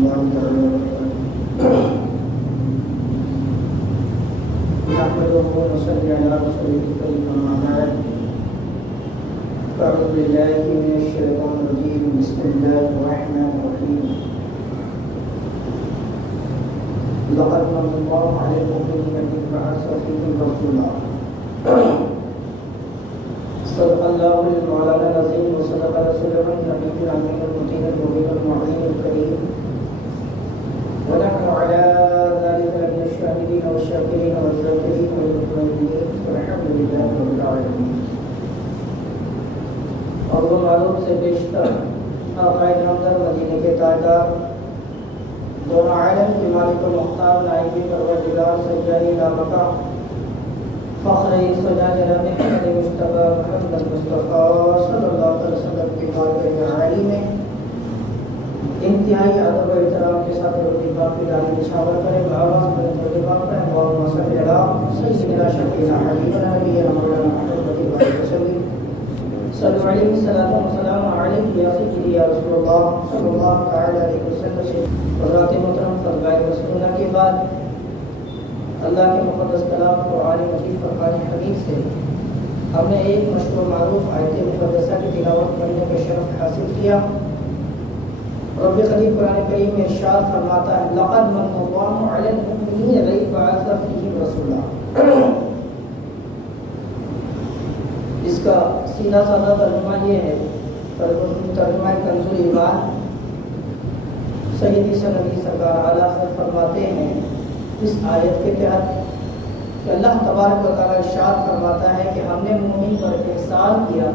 الله تعالى وبركاته. نحمده ونصلي على رسوله الكريم أما بعد. أعوذ بالله من الشيطان الرجيم. بسم الله الرحمن الرحيم. لقد من الله على المؤمنين إذ بعث فيهم رسولا. صدق الله مولانا العظيم وصدق رسوله النبي الأمين المطيع المبين المعين الكريم. ونحن على ذلك من الشاهدين والشاكرين والذاكرين والمؤمنين والحمد لله رب العالمين. اور وہ معلوم سے بیشتر آقائے نامدار مدینے کے تاجدار دونوں عالم کے مالک و مختار نائبی پروردگار سجانی لامکہ فخر سجا جناب محمد مصطفیٰ محمد مصطفیٰ صلی اللہ علیہ وسلم کی بارگاہ عالی میں انتہائی ادب و احترام کے ساتھ روٹی پاک کی دالی نشاور کریں بآواز میں روٹی پاک کریں اللہم صلی علی سیدنا شفیعنا حبیبنا نبینا مولانا محمد وسلم صلی علیہ الصلوۃ والسلام علیہ یا سیدی یا رسول اللہ صلی اللہ تعالی علیہ وسلم سے حضرات محترم خطبہ مسنونہ کے بعد اللہ کے مقدس کلام قرآن مجید فرقان حمید سے ہم نے ایک مشہور معروف آیت مقدسہ کی تلاوت کرنے کا شرف حاصل کیا. رب قدیر قرآن کریم میں ارشاد فرماتا ہے لقد من اللہ علی المؤمنین اذ بعث فیہم رسولا. اس کا سیدھا سادہ ترجمہ یہ ہے، ترجمہ کنز ایمان سیدی سندی سرکار اعلیٰ حضرت فرماتے ہیں اس آیت کے تحت کہ اللہ تبارک و تعالیٰ ارشاد فرماتا ہے کہ ہم نے مومن پر احسان کیا،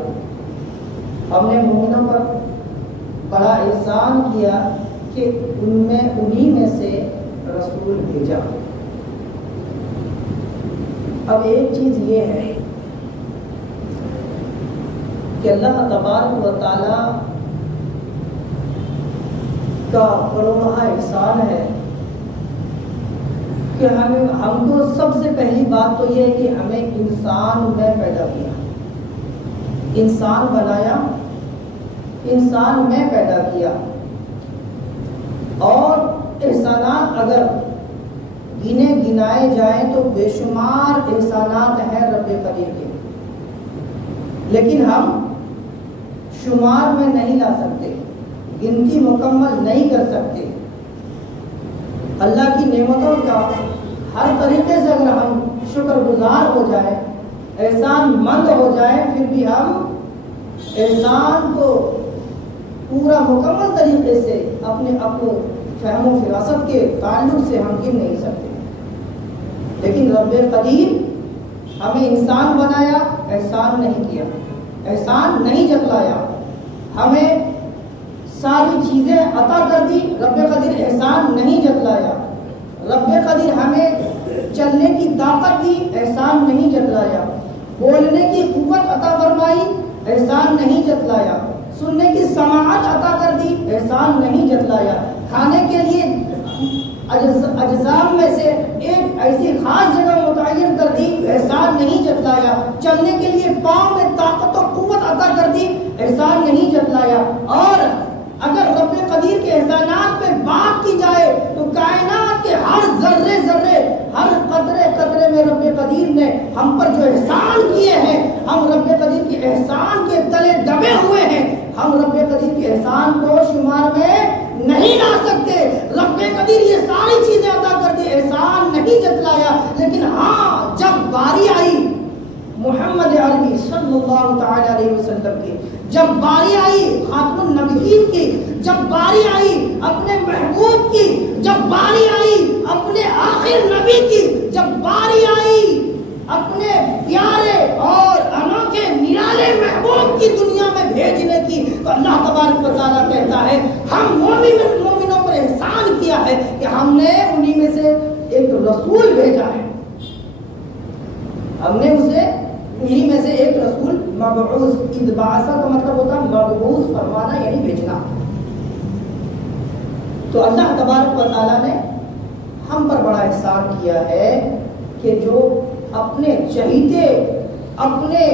ہم نے مومنوں پر بڑا احسان کیا کہ انہی میں سے رسول بھیجا. اب ایک چیز یہ ہے کہ اللہ تبارک و تعالیٰ کا بڑا احسان ہے کہ ہم کو سب سے پہلی بات تو یہ ہے کہ ہمیں انسان میں پیدا کیا، انسان بنایا، انسان میں پیدا کیا. اور احسانات اگر گنے گنائے جائیں تو بے شمار احسانات ہیں رب قدیر کے، لیکن ہم شمار میں نہیں لا سکتے، گنتی مکمل نہیں کر سکتے. اللہ کی نعمتوں کا ہر طریقے سے اگر ہم شکر گزار ہو جائیں، احسان مند ہو جائیں، پھر بھی ہم احسان کو پورا مکمل طریقے سے اپنے فہم و فراست کے تعلق سے ہم گن نہیں سکتے. لیکن رب قدیر ہمیں انسان بنایا، احسان نہیں کیا، احسان نہیں جتلایا، ہمیں ساری چیزیں عطا کر دی، رب قدیر احسان نہیں جتلایا. رب قدیر ہمیں چلنے کی طاقت دی، احسان نہیں جتلایا. بولنے کی قوت عطا فرمائی، احسان نہیں جتلایا. سننے کی سماعت عطا کر دی، احسان نہیں جتلایا. کھانے کے لیے اجزام میں سے ایک ایسی خاص جگہ متعین کر دی، احسان نہیں جتلایا. چلنے کے لیے پاؤں میں طاقت و قوت عطا کر دی، احسان نہیں جتلایا. اور اگر رب قدیر کے احسانات پہ بات کی جائے تو کائنات کے ہر ذرے ذرے، ہر قطرے قطرے میں رب قدیر نے ہم پر جو احسان کیے ہیں، ہم رب قدیر کے احسان کے تلے دبے ہوئے ہیں. ہم رب قدیر کے احسان کو شمار میں نہیں لا سکتے. رب قدیر یہ ساری چیزیں عطا کر دی، احسان نہیں جتلایا. لیکن ہاں جب باری آئی محمد عربی صلی اللہ تعالی علیہ وسلم کی، جب باری آئی خاتم النبیین کی، جب باری آئی اپنے محبوب کی، جب باری آئی اپنے آخر نبی کی، جب باری آئی اپنے پیارے اور انوکھے نرالے محبوب کی دنیا میں بھیجنے کی، تو اللہ تبارک و تعالیٰ کہتا ہے ہم مومنوں پر احسان کیا ہے کہ ہم نے انہی میں سے ایک رسول بھیجا ہے. ہم نے اسے انہی میں سے ایک رسول مبعوث، ادبعثہ کا مطلب ہوتا ہے مبعوث فرمانا یعنی بھیجنا. تو اللہ تبارک و تعالیٰ نے ہم پر بڑا احسان کیا ہے کہ جو اپنے چہیتے، اپنے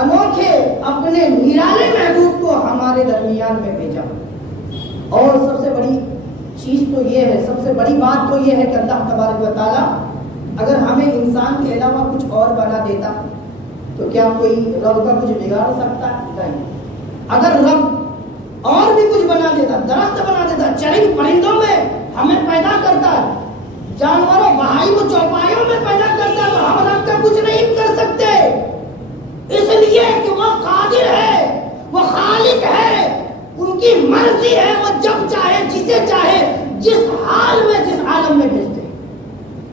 انوکھے، اپنے نرالے محبوب کو ہمارے درمیان میں بھیجا. اور سب سے بڑی چیز تو یہ ہے، سب سے بڑی بات تو یہ ہے کہ اللہ تبارک و تعالیٰ اگر ہمیں انسان کے علاوہ کچھ اور بنا دیتا تو کیا کوئی رب کا کچھ بگاڑ سکتا؟ نہیں۔ اگر رب اور بھی کچھ بنا دیتا، درخت بنا دیتا، چرند پرندوں میں ہمیں پیدا کرتا، جانوروں بہائیوں چوپایوں میں پیدا کرتا، تو ہم رب کا کچھ نہیں کر سکتے، اس لیے کہ وہ قادر ہے، وہ خالق ہے، ان کی مرضی ہے، وہ جب چاہے جسے چاہے جس حال میں جس عالم میں بھیج دے۔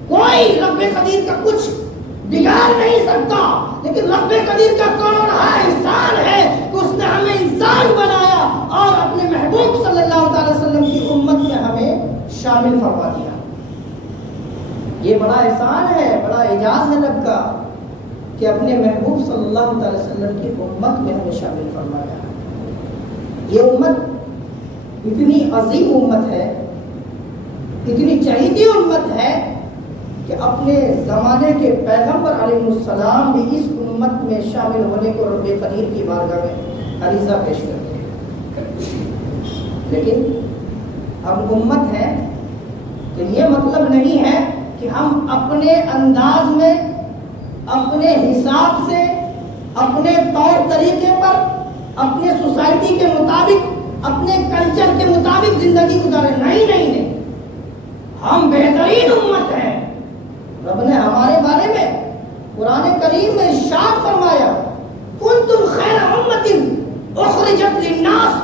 کوئی رب قدیر کا کچھ بگاڑ نہیں سکتا، لیکن رب قدیر کا کون رہا احسان ہے کہ اس نے ہمیں انسان بنایا اور اپنے محبوب صلی اللہ علیہ وسلم کی امت میں ہمیں شامل فرما دیا۔ یہ بڑا احسان ہے، بڑا اعجاز ہے رب کا کہ اپنے محبوب صلی اللہ علیہ وسلم کی امت میں ہمیں شامل فرمایا۔ یہ امت اتنی عظیم امت ہے، اتنی چہیتی امت ہے کہ اپنے زمانے کے پیغمبر علیہ السلام بھی اس امت میں شامل ہونے کو رب قدیر کی بارگاہ میں عریضہ پیش کرتے ہیں۔ لیکن ہم امت ہیں تو یہ مطلب نہیں ہے کہ ہم اپنے انداز میں، اپنے حساب سے، اپنے طور طریقے پر، اپنے سوسائٹی کے مطابق، اپنے کلچر کے مطابق زندگی گزارے۔ نہیں، ہم بہترین امت ہیں۔ رب نے ہمارے بارے میں قرآن کریم میں ارشاد فرمایا، کنتم خیر امت اخرجت للناس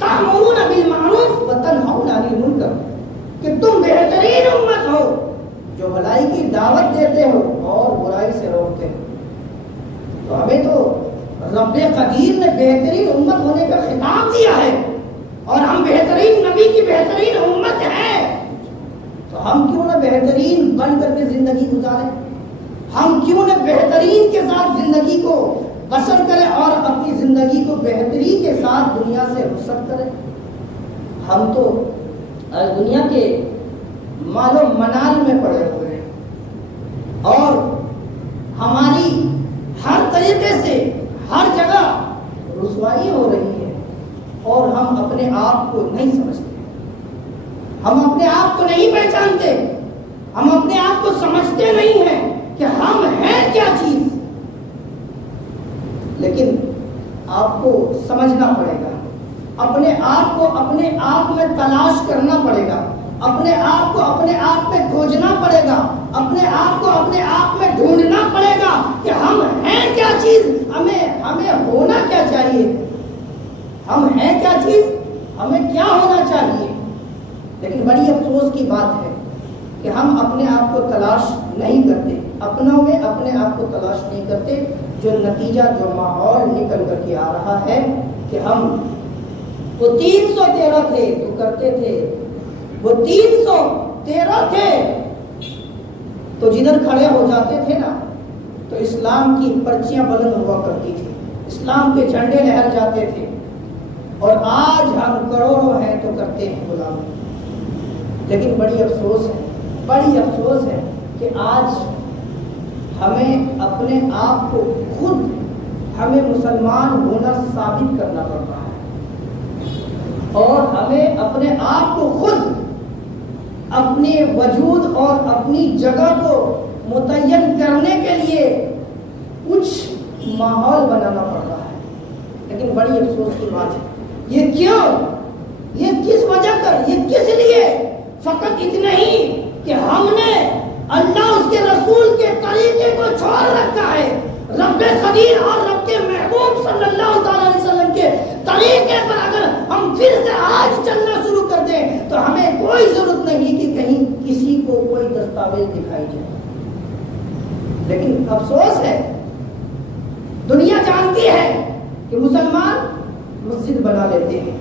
تأمرون بالمعروف وتنہون عن المنکر، کہ تم بہترین امت ہو جو بھلائی کی دعوت دیتے ہو اور برائی سے روکتے ہو۔ تو ہمیں تو رب قدیر نے بہترین امت ہونے کا خطاب دیا ہے اور ہم بہترین نبی کی بہترین امت ہیں، تو ہم کیوں نہ بہترین بن کر کے زندگی گزاریں؟ ہم کیوں نہ بہترین کے ساتھ زندگی کو بسر کریں اور اپنی زندگی کو بہتری کے ساتھ دنیا سے رخصت کریں؟ ہم تو دنیا کے مال و منال میں پڑے ہوئے ہیں اور ہماری ہر طریقے سے ہر جگہ رسوائی ہو رہی ہے اور ہم اپنے آپ کو نہیں سمجھتے، ہم اپنے آپ کو نہیں پہچانتے، ہم اپنے آپ کو سمجھتے نہیں ہیں کہ ہم ہیں کیا چیز۔ لیکن آپ کو سمجھنا پڑے گا، اپنے آپ کو اپنے آپ میں تلاش کرنا پڑے گا، اپنے آپ کو اپنے آپ میں کھوجنا پڑے گا، اپنے آپ کو اپنے آپ میں ڈھونڈنا پڑے گا کہ ہم ہیں کیا چیز، ہمیں ہونا کیا چاہیے، ہم ہیں کیا چیز، ہمیں کیا ہونا چاہیے۔ لیکن بڑی افسوس کی بات ہے کہ ہم اپنے آپ کو تلاش نہیں کرتے، اپنوں میں اپنے آپ کو تلاش نہیں کرتے، جو نتیجہ جو ماحول نکل کر کے آ رہا ہے کہ ہم وہ 313 تھے تو کرتے تھے، وہ 313 تھے تو جدھر کھڑے ہو جاتے تھے نا تو اسلام کی پرچیاں بلند ہوا کرتی تھی، اسلام کے جھنڈے لہر جاتے تھے، اور آج ہم کروڑوں ہیں تو کرتے ہیں غلامی۔ لیکن بڑی افسوس ہے کہ آج ہمیں اپنے آپ کو خود ہمیں مسلمان ہونا ثابت کرنا پڑ رہا ہے، اور ہمیں اپنے آپ کو خود اپنے وجود اور اپنی جگہ کو متعین کرنے کے لیے کچھ ماحول بنانا پڑ رہا ہے۔ لیکن بڑی افسوس کی بات ہے، یہ کیوں، یہ کس وجہ کر، یہ کس لیے؟ فقط اتنا ہی کہ ہم نے اللہ اس کے رسول کے طریقے کو چھوڑ رکھا ہے، رب قدیر اور رب کے محبوب صلی اللہ علیہ وسلم کے طریقے پر اگر ہم پھر سے آج چلنا شروع کر دیں تو ہمیں کوئی ضرورت نہیں کہ کہیں کسی کو کوئی دستاویز دکھائی جائے۔ لیکن افسوس ہے، دنیا جانتی ہے کہ مسلمان مسجد بنا لیتے ہیں،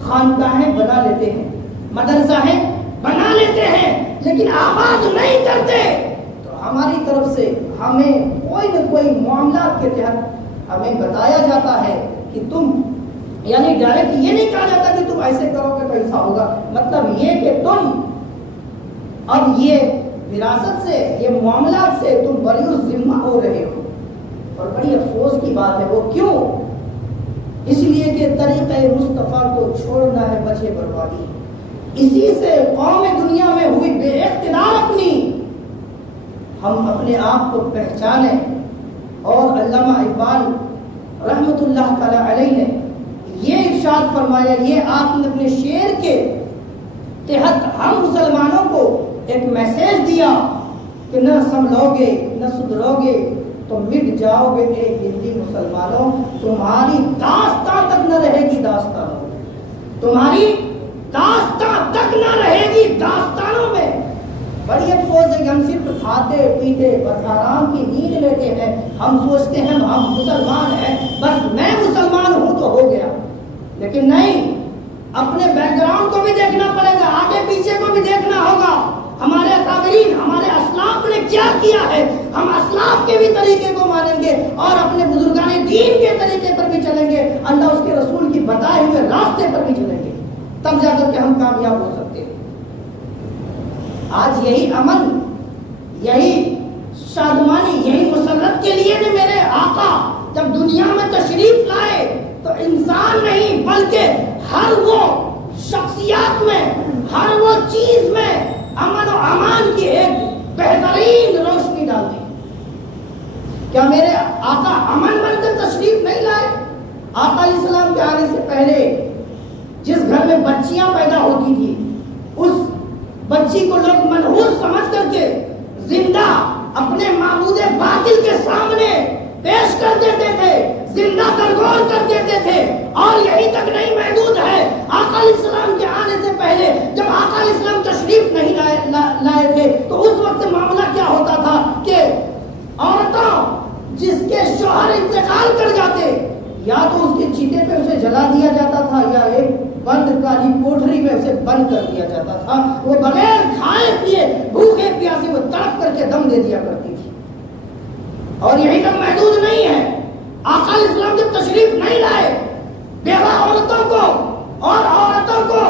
خانقاہیں بنا لیتے ہیں، مدرسہ بنا لیتے ہیں، لیکن آباد نہیں کرتے۔ تو ہماری طرف سے ہمیں کوئی نہ کوئی معاملات کے تحت ہمیں بتایا جاتا ہے کہ تم، یعنی ڈائریکٹ یہ نہیں کہا جاتا کہ تم ایسے کرو گے تو ایسا ہوگا، مطلب یہ کہ تم اب یہ وراثت سے، یہ معاملات سے تم بری الذمہ ہو رہے ہو۔ اور بڑی افسوس کی بات ہے، وہ کیوں؟ اس لیے کہ طریقہ مصطفیٰ کو چھوڑنا ہے بچے بربادی، اسی سے قوم دنیا میں ہوئی بے اقتدار اپنی ہم اپنے آپ کو پہچانیں. اور علامہ اقبال رحمۃ اللہ تعالی علیہ نے یہ ارشاد فرمایا، یہ آپ نے اپنے شعر کے تحت ہم مسلمانوں کو ایک میسج دیا کہ نہ سنبھلو گے نہ سدھرو گے تو مٹ جاؤ گے اے ہندی مسلمانوں. تمہاری داستان تک نہ رہے گی داستانوں میں، تمہاری داستان تک نہ رہے گی داستانوں میں. بڑی افسوس ہے کہ ہم صرف کھاتے پیتے بس آرام کی نیند لیتے ہیں. ہم سوچتے ہیں ہم مسلمان ہیں، بس میں مسلمان ہوں تو ہو گیا. لیکن نہیں، اپنے بیک گراؤنڈ کو بھی دیکھنا پڑے گا، آگے پیچھے کو بھی دیکھنا ہوگا. ہمارے اکابرین، ہمارے اسلاف نے کیا کیا ہے، ہم اسلاف کے بھی طریقے کو مانیں گے اور اپنے بزرگان دین کے طریقے پر بھی چلیں گے، اللہ اس کے رسول کی بتائے ہوئے راستے پر بھی چلیں گے، تب جا کر کے ہم کامیاب ہو سکتے ہیں. آج یہی امن، یہی شادمانی، یہی مسرت کے لیے نے میرے آقا جب دنیا میں تشریف لائے تو انسان نہیں بلکہ ہر وہ شخصیات میں، ہر وہ چیز میں امن و امان کی ایک بہترین روشنی ڈال دی. کیا میرے آقا امن بن کر تشریف نہیں لائے؟ آقا علیہ السلام کے آنے سے پہلے جس گھر میں بچیاں پیدا ہوتی تھی اس بچی کو لوگ منحوس سمجھ کر کے زندہ اپنے معبود باطل کے سامنے پیش کر دیتے تھے، زندہ درگور کر دیتے تھے. اور یہی تک نہیں محدود ہے، آقا علیہ السلام کے آنے سے پہلے جب آقا علیہ السلام تشریف نہیں لائے تھے تو اس وقت معاملہ کیا ہوتا تھا کہ عورتوں جس کے شوہر انتقال کر جاتے یا تو اس کے چیتے پہ اسے جلا دیا جاتا تھا یا ایک بند کاری کوٹری میں اسے بند کر دیا جاتا تھا. وہ بغیر کھائے پیے بھوکے پیاسے وہ تڑپ کر کے دم دے دیا کرتی تھی. اور یہی تک محدود نہیں ہے، آقا علیہ السلام جب تشریف نہیں لائے بیوہ عورتوں کو اور عورتوں کو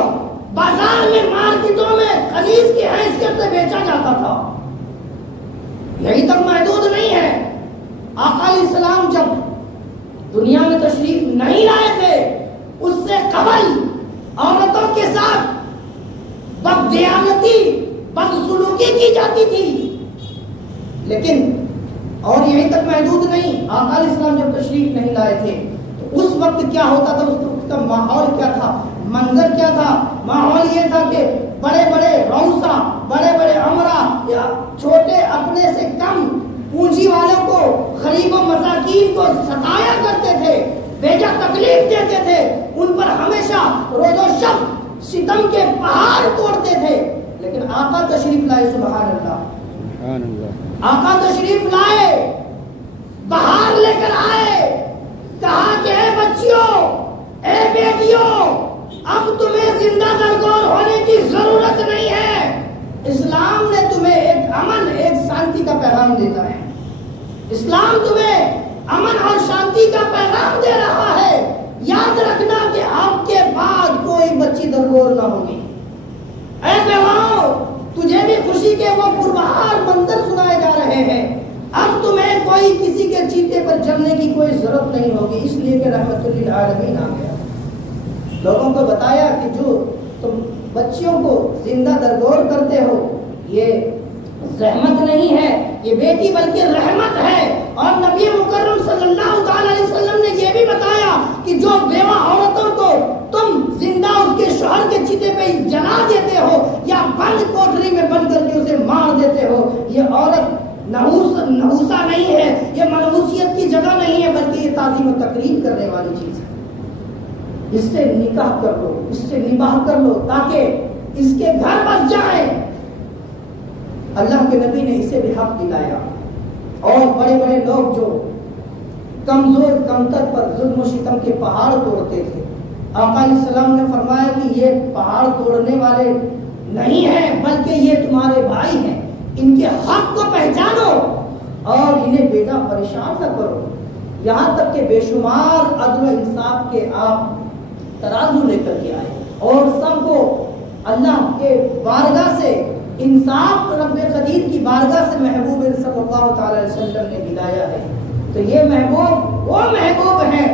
بازار میں مارکیٹوں میں خلیج کی حیثیت سے بیچا جاتا تھا. یہی تک محدود نہیں ہے، آقا علیہ السلام جب دنیا میں تشریف نہیں لائے تھے اس سے قبل عورتوں کے ساتھ بددیانتی بدسلوکی کی جاتی تھی. لیکن اور یہیں تک محدود نہیں، آقا علیہ السلام جب تشریف نہیں لائے تھے تو اس وقت کیا ہوتا تھا، اس وقت کا ماحول کیا تھا، منظر کیا تھا. ماحول یہ تھا کہ بڑے بڑے روسا، بڑے بڑے امرا یا چھوٹے اپنے سے کم پونجی والوں کو، غریب و مساکین کو ستایا کرتے تھے، بیجا تکلیف دیتے تھے، ان پر ہمیشہ روز و شب ستم کے پہاڑ توڑتے تھے. لیکن آقا تشریف لائے، سبحان اللہ، سبحان اللہ، آقا تشریف لائے، بہار لے کر آئے، کہا کہ اے بچیوں، اے بیٹیوں، اب تمہیں زندہ درگور ہونے کی ضرورت نہیں ہے. اسلام نے تمہیں ایک امن، ایک شانتی کا پیغام دیتا ہے. اسلام تمہیں امن اور شانتی کا پیغام دے رہا ہے. یاد رکھنا کہ آپ کے بعد کوئی بچی درگور نہ ہوگی. اے بیواؤں، تجھے بھی خوشی کے وہ پربہار منظر سنائے جا رہے ہیں. اب تمہیں کوئی کسی کے چیتے پر جلنے کی کوئی ضرورت نہیں ہوگی، اس لیے کہ رحمت للعالمین آ گیا. لوگوں کو بتایا کہ جو تم بچیوں کو زندہ درگور کرتے ہو یہ رحمت نہیں ہے، یہ بیٹی بلکہ رحمت ہے. اور نبی مکرم صلی اللہ تعالی علیہ وسلم نے یہ بھی بتایا کہ جو بیوہ عورتوں کو تم زندہ اس کے شوہر کے چیتے پہ جلا دیتے ہو یا بند کوٹری میں بند کر کے اسے مار دیتے ہو، یہ عورت نحوسہ نہیں ہے، یہ منحوسیت کی جگہ نہیں ہے، بلکہ یہ تعظیم و تکریم کرنے والی چیز ہے. اس سے نکاح کر لو، اس سے نباہ کر لو تاکہ اس کے گھر بس جائیں. اللہ کے نبی نے اسے بھی حق دلایا. اور بڑے بڑے لوگ جو کمزور کمتر پر ظلم و ستم کے پہاڑ توڑتے تھے، آقا علیہ السلام نے فرمایا کہ یہ پہاڑ توڑنے والے نہیں ہیں بلکہ یہ تمہارے بھائی ہیں. ان کے حق کو پہچانو اور انہیں بیٹا پریشان نہ کرو. یہاں تک کہ بے شمار عدل و انصاف کے آپ ترازو لے کر کے آئے اور سب کو اللہ کے بارگاہ سے انصاف رب قدیر کی بارگاہ سے محبوب صلی اللہ تعالی علیہ وسلم نے دلایا ہے. تو یہ محبوب وہ محبوب ہیں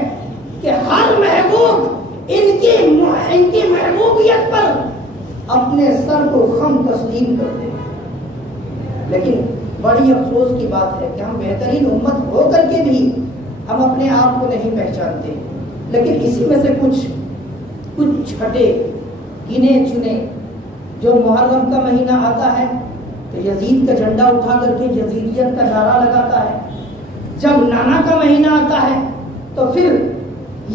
کہ ہر محبوب ان کی محبوبیت پر اپنے سر کو خم تسلیم کرتے ہیں۔ لیکن بڑی افسوس کی بات ہے کہ ہم بہترین امت ہو کر کے بھی ہم اپنے آپ کو نہیں پہچانتے۔ لیکن اسی میں سے کچھ چھٹے گنے چنے، جو محرم کا مہینہ آتا ہے تو یزید کا جھنڈا اٹھا کر کے یزیدیت کا نعرہ لگاتا ہے، جب نانا کا مہینہ آتا ہے تو پھر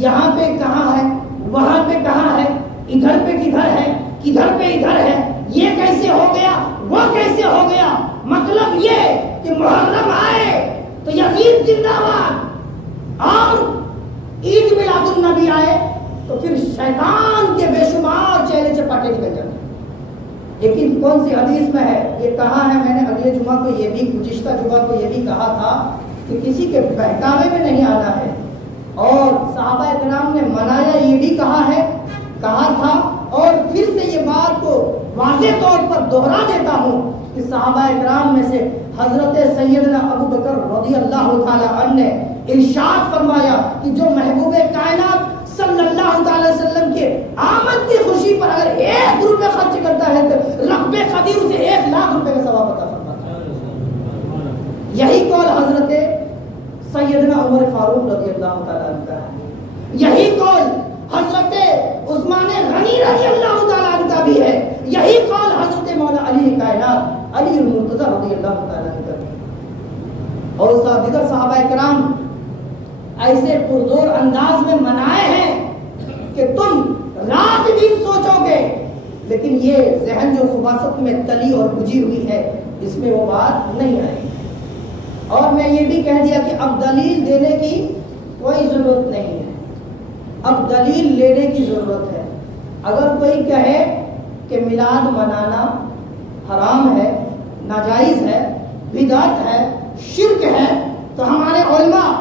یہاں پہ کہاں ہے، وہاں پہ کہاں ہے، ادھر پہ کدھر ہے، کدھر پہ ادھر ہے، یہ کیسے ہو گیا، وہ کیسے ہو گیا۔ مطلب یہ کہ محرم آئے تو یزید زندہ باد، اور عید میلاد النبی آئے تو پھر شیطان کے بے شمار چہرے چپاٹے نکل جاتے ہیں۔ لیکن کون سی حدیث میں ہے یہ کہا ہے، میں نے اگلے جمعہ کو یہ بھی، گزشتہ جمعہ کو یہ بھی کہا تھا کہ کسی کے بہکاوے میں نہیں آنا ہے، اور صحابہ کرام نے منایا یہ بھی کہا تھا، اور پھر سے یہ بات کو واضح طور پر دوہرا دیتا ہوں کہ صحابہ کرام میں سے حضرت سیدنا ابو بکر رضی اللہ تعالی عنہ نے ارشاد فرمایا کہ جو محبوب کائنات صلی اللہ تعالی وسلم کے آمد کی خوشی پر اگر 1 روپے خرچ کرتا ہے تو رب قدیر اسے 1,00,000 روپے کا ثواب عطا فرماتا ہے۔ یہی قول حضرت سیدنا عمر فاروق رضی اللہ تعالی عنہ کا ہے، یہی قول حضرت عثمان غنی رضی اللہ تعالی عنہ کا بھی ہے، یہی قول حضرت مولا علی کائنات علی المرتضی رضی اللہ تعالی عنہ کا بھی ہے، اور دیگر صحابہ کرام ایسے پرزور انداز میں منائے ہیں کہ تم رات دن سوچو گے، لیکن یہ ذہن جو خباثت میں تلی اور بجھی ہوئی ہے اس میں وہ بات نہیں آئی۔ اور میں یہ بھی کہہ دیا کہ اب دلیل دینے کی کوئی ضرورت نہیں ہے، اب دلیل لینے کی ضرورت ہے۔ اگر کوئی کہے کہ میلاد منانا حرام ہے، ناجائز ہے، بدعت ہے، شرک ہے، تو ہمارے علماء،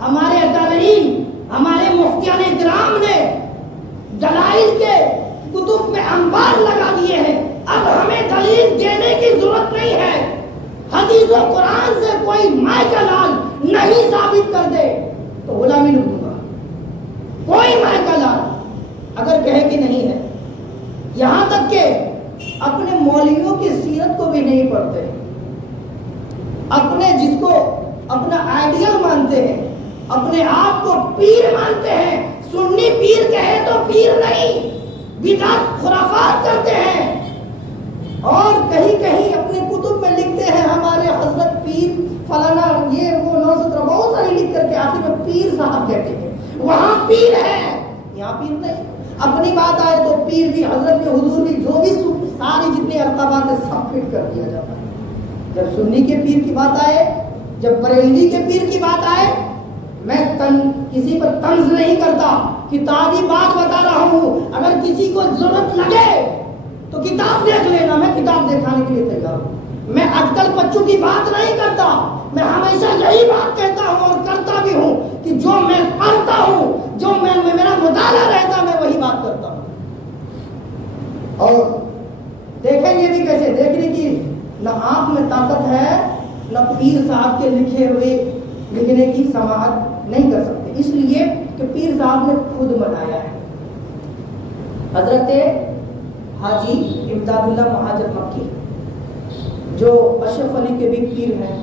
ہمارے اکابرین، ہمارے مفتیان کرام نے دلائل کے کتب میں انبار لگا دیے ہیں، اب ہمیں دلیل دینے کی ضرورت نہیں ہے۔ حدیث و قرآن سے کوئی ماء کا لال نہیں ثابت کر دے تو غلامی لوٹ دوں گا، کوئی ماء کا لال اگر کہے کہ نہیں ہے، یہاں تک کہ اپنے مولویوں کی سیرت کو بھی نہیں پڑھتے، اپنے جس کو اپنا آئیڈیل مانتے ہیں، اپنے آپ کو پیر مانتے ہیں، سنی پیر کہے تو پیر نہیں، بدعت خرافات کرتے ہیں، اور کہیں کہیں اپنے کتب میں لکھتے ہیں ہمارے حضرت پیر فلانا یہ وہ 917 بہت ساری لکھ کر کے آخر میں پیر صاحب کہتے ہیں، وہاں پیر ہے یہاں پیر نہیں۔ اپنی بات آئے تو پیر بھی، حضرت بھی، حضور بھی، جو بھی ساری جتنے القابات ہیں سب فٹ کر دیا جاتا ہے۔ جب سنی کے پیر کی بات آئے، جب بریلوی کے پیر کی بات آئے، میں کسی پر طنز نہیں کرتا، کتابی بات بتا رہا ہوں، اگر کسی کو ضرورت لگے تو کتاب دیکھ لینا، میں کتاب دکھانے کے لیے تیار ہوں۔ میں اٹکل پچو کی بات نہیں کرتا، میں ہمیشہ یہی بات کہتا ہوں اور کرتا بھی ہوں کہ جو میں پڑھتا ہوں، جو میرا مطالعہ رہتا میں وہی بات کرتا ہوں۔ اور دیکھیں گے بھی کیسے، دیکھنے کی نہ آنکھ میں طاقت ہے، نہ پیر صاحب کے لکھے ہوئے لکھنے کی سماعت نہیں کر سکتے، اس لیے کہ پیر صاحب نے خود منایا ہے۔ حضرت حاجی امداد اللہ مہاجر مکی جو اشرف علی کے بھی پیر ہیں،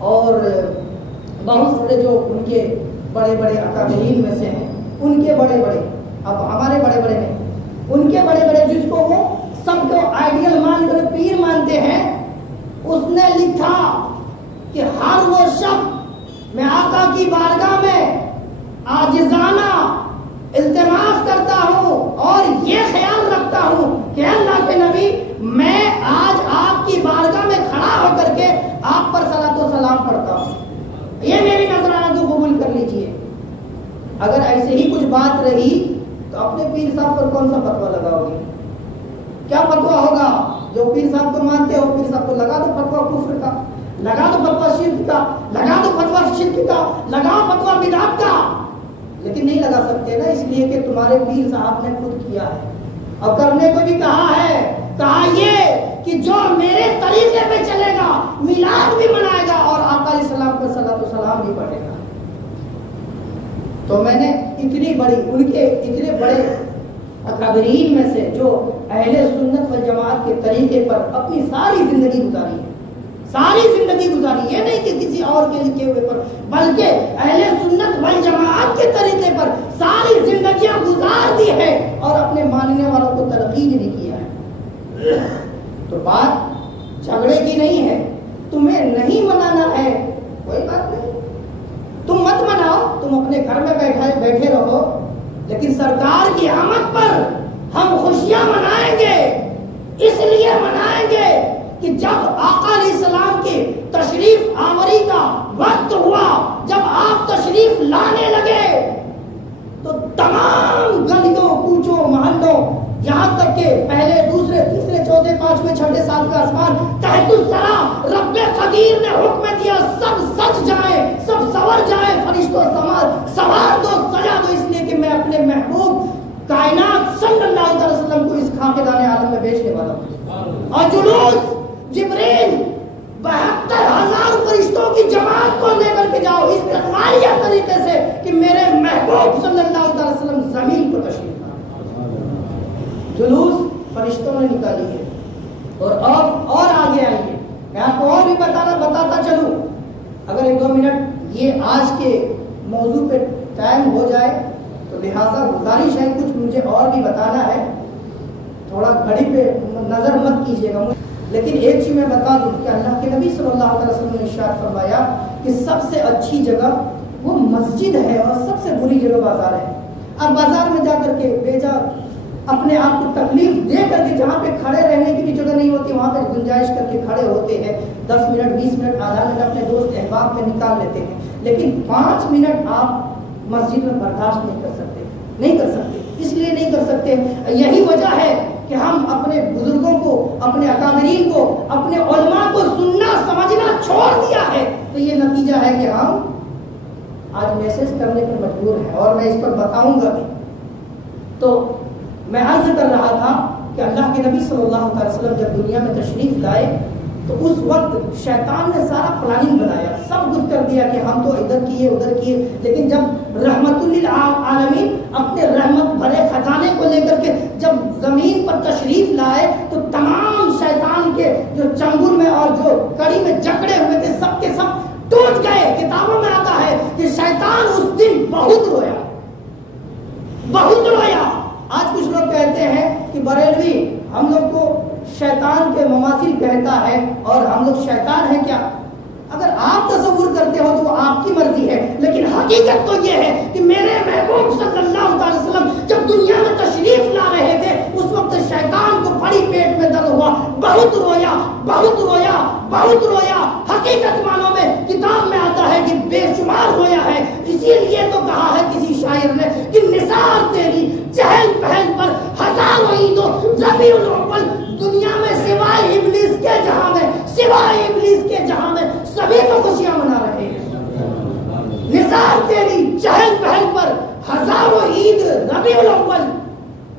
اور بہت سارے جو ان کے بڑے بڑے اکابرین میں سے ہیں، ان کے بڑے بڑے، اب ہمارے بڑے بڑے نہیں، ان کے بڑے بڑے جس کو وہ سب کو آئیڈیل مان کر پیر مانتے ہیں، اس نے لکھا کہ ہر وہ شب میں آقا کی بارگاہ میں عاجزانہ التماس کرتا ہوں اور یہ خیال رکھتا ہوں کہ اللہ کے نبی، میں آج آپ کی بارگاہ میں کھڑا ہو کر کے آپ پر صلاۃ و سلام پڑھتا ہوں، یہ میری نذرانہ کو قبول کر لیجئے۔ اگر ایسے ہی کچھ بات رہی تو اپنے پیر صاحب پر کون سا فتویٰ لگاؤ گے؟ کیا فتویٰ ہوگا؟ جو پیر صاحب کو مانتے ہو، پیر صاحب کو لگا دو فتویٰ کفر کا، لگا دو فتویٰ شرک کا، لگا دو فتویٰ شرک کا، لگاؤ فتویٰ بدعت کا، لیکن نہیں لگا سکتے نا، اس لیے کہ تمہارے پیر صاحب نے خود کیا ہے اور کرنے کو بھی کہا ہے۔ کہا یہ کہ جو میرے طریقے پہ چلے گا میلاد بھی منائے گا اور آقا علیہ السلام پر صلاۃ و سلام بھی پڑھے گا۔ تو میں نے اتنی بڑی، ان کے اتنے بڑے اکابرین میں سے جو اہل سنت سنت والجماعت کے طریقے پر اپنی ساری زندگی گزاری ہے، ساری زندگی گزاری، یہ نہیں کہ کسی اور کے لکھے ہوئے پر، بلکہ اہل سنت والجماعت کے طریقے پر ساری زندگیاں گزار دی ہے اور اپنے ماننے والوں کو تلقین بھی کیا ہے۔ تو بات جھگڑے کی نہیں ہے، تمہیں نہیں منانا ہے کوئی بات نہیں، تم مت مناؤ، تم اپنے گھر میں بیٹھے رہو، لیکن سرکار کی آمد پر ہم خوشیاں منائیں گے، اس لیے منائیں گے کہ جب آقا علیہ السلام کی تشریف آوری کا وقت ہوا، جب آپ تشریف لانے لگے تو تمام گلیوں کوچوں محلوں، یہاں تک کہ پہلے دوسرے تیسرے چوتھے پانچویں چھٹے ساتویں آسمان تحت الثری رب قدیر نے حکم دیا سب سج جائیں، سب سور جائیں، فرشتوں سوار دو، سجا دو، اس لیے کہ میں اپنے محبوب کائنات صلی اللہ علیہ وسلم کو اس خاکدان عالم میں بھیجنے والا ہوں۔ اور جلوس جبریل 72,000 فرشتوں کی جماعت کو لے کر کے جاؤ اس اطمینانیہ طریقے سے کہ میرے محبوب صلی اللہ علیہ وسلم زمین کو تشریف لائے۔ جلوس فرشتوں نے نکالی ہے، اور آگے آئیے، میں آپ کو اور بھی بتاتا چلوں، اگر 1-2 منٹ یہ آج کے موضوع پہ ٹائم ہو جائے تو لہٰذا گزارش ہے، کچھ مجھے اور بھی بتانا ہے، تھوڑا گھڑی پہ نظر مت کیجیے گا، لیکن ایک چیز میں بتا دوں کہ اللہ کے نبی صلی اللہ علیہ وسلم نے ارشاد فرمایا کہ سب سے اچھی جگہ وہ مسجد ہے اور سب سے بری جگہ بازار ہے۔ اب بازار میں جا کر کے بیجا اپنے آپ کو تکلیف دے کر کے جہاں پہ کھڑے رہنے کی بھی جگہ نہیں ہوتی وہاں پہ گنجائش کر کے کھڑے ہوتے ہیں، 10 منٹ 20 منٹ آدھا منٹ اپنے دوست احباب میں نکال لیتے ہیں، لیکن 5 منٹ آپ مسجد میں برداشت نہیں کر سکتے، اس لیے نہیں کر سکتے، یہی وجہ ہے کہ ہم اپنے بزرگوں کو، اپنے اکابرین کو، اپنے علماء کو سننا سمجھنا چھوڑ دیا ہے، تو یہ نتیجہ ہے کہ ہم آج میسج کرنے پر مجبور ہیں، اور میں اس پر بتاؤں گا بھی۔ تو میں عرض کر رہا تھا کہ اللہ کے نبی صلی اللہ علیہ وسلم جب دنیا میں تشریف لائے تو اس وقت شیطان نے سارا پلاننگ بنایا، سب کچھ کر دیا کہ ہم تو ادھر کیے ادھر کیے، لیکن جب رحمت للعالمین اپنے رحمت بھرے خزانے کو لے کر کے جب زمین پر تشریف لائے تو تمام شیطان کے جو چنگل میں اور جو کڑی میں جکڑے ہوئے تھے سب کے سب ٹوٹ گئے۔ کتابوں میں آتا ہے کہ شیطان اس دن بہت رویا، بہت رویا۔ آج کچھ لوگ کہتے ہیں کہ بریلوی ہم لوگ کو شیطان کے مماثل کہتا ہے اور ہم لوگ شیطان ہیں کیا؟ اگر آپ تصور کرتے ہو تو وہ آپ کی مرضی ہے، لیکن حقیقت تو یہ ہے کہ میرے محبوب صلی اللہ علیہ وسلم جب دنیا میں تشریف لا رہے تھے اس وقت شیطان کو بڑی پیٹ میں درد ہوا، بہت رویا، بہت رویا، بہت رویا۔ حقیقت معنوں میں کتاب میں آتا ہے کہ بے شمار رویا ہے، اسی لیے تو کہا ہے کسی شاعر نے کہ نثار تیری چہل پہل پر ہزاروں عید و ربیع الاول، دنیا میں سوائے ابلیس کے جہاں میں، سوائے ابلیس کے جہاں میں سبھی کو خوشیاں منا رہے ہیں۔ نثار تیری چہل پہل پر ہزاروں عید ربیع الاول،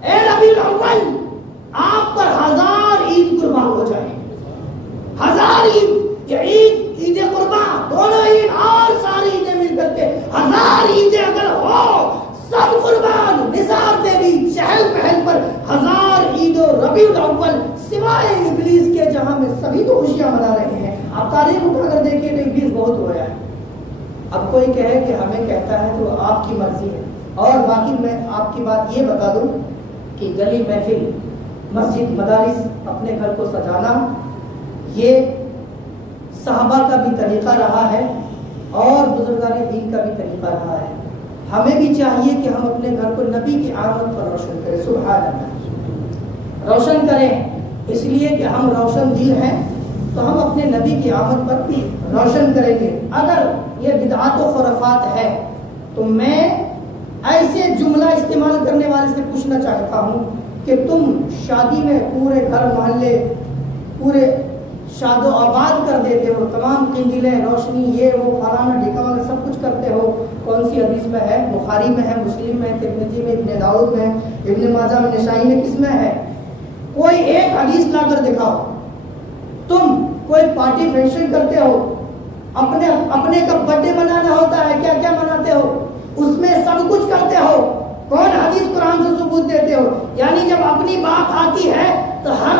اے ربیع الاول آپ پر 1000 عید قربان ہو جائے، 1000 عید، یہ عید قربان دونوں عید اور ساری عیدیں مل کر کے 1000 عیدیں اگر ہو سب قربان، نثار تیری چہل پہل پر 1000 عید و ربیع الاول، سوائے ابلیس کے جہاں میں سبھی تو خوشیاں منا رہے ہیں۔ آپ تاریخ اٹھا کر دیکھیں تو ابلیس بہت رویا ہے۔ اب کوئی کہے کہ ہمیں کہتا ہے تو آپ کی مرضی ہے، اور باقی میں آپ کی بات یہ بتا دوں کہ گلی محفل، مسجد، مدارس، اپنے گھر کو سجانا یہ صحابہ کا بھی طریقہ رہا ہے اور بزرگان دین کا بھی طریقہ رہا ہے۔ ہمیں بھی چاہیے کہ ہم اپنے گھر کو نبی کی آمد پر روشن کریں، سبحان اللہ، روشن کریں، اس لیے کہ ہم روشن دل ہیں تو ہم اپنے نبی کی آمد پر بھی روشن کریں گے۔ اگر یہ بدعات و خرافات ہے تو میں ایسے جملہ استعمال کرنے والے سے پوچھنا چاہتا ہوں کہ تم شادی میں پورے گھر محلے پورے شاد و آباد کر دیتے ہو، تمام قندیلیں، روشنی، یہ وہ فلانا ڈھکانا سب کچھ کرتے ہو، کون سی حدیث میں ہے؟ بخاری میں ہے، مسلم میں ہے، ترمذی میں، ابن داؤد میں، ابن ماجہ میں، نسائی میں، کس میں ہے؟ کوئی ایک حدیث لا کر دکھاؤ۔ تم کوئی پارٹی فنکشن کرتے ہو، اپنے کا برتھ ڈے منانا ہوتا ہے، کیا کیا مناتے ہو، اس میں سب کچھ کرتے ہو، کون حدیث قرآن سے ثبوت دیتے ہو؟ یعنی جب اپنی بات آتی ہے تو ہر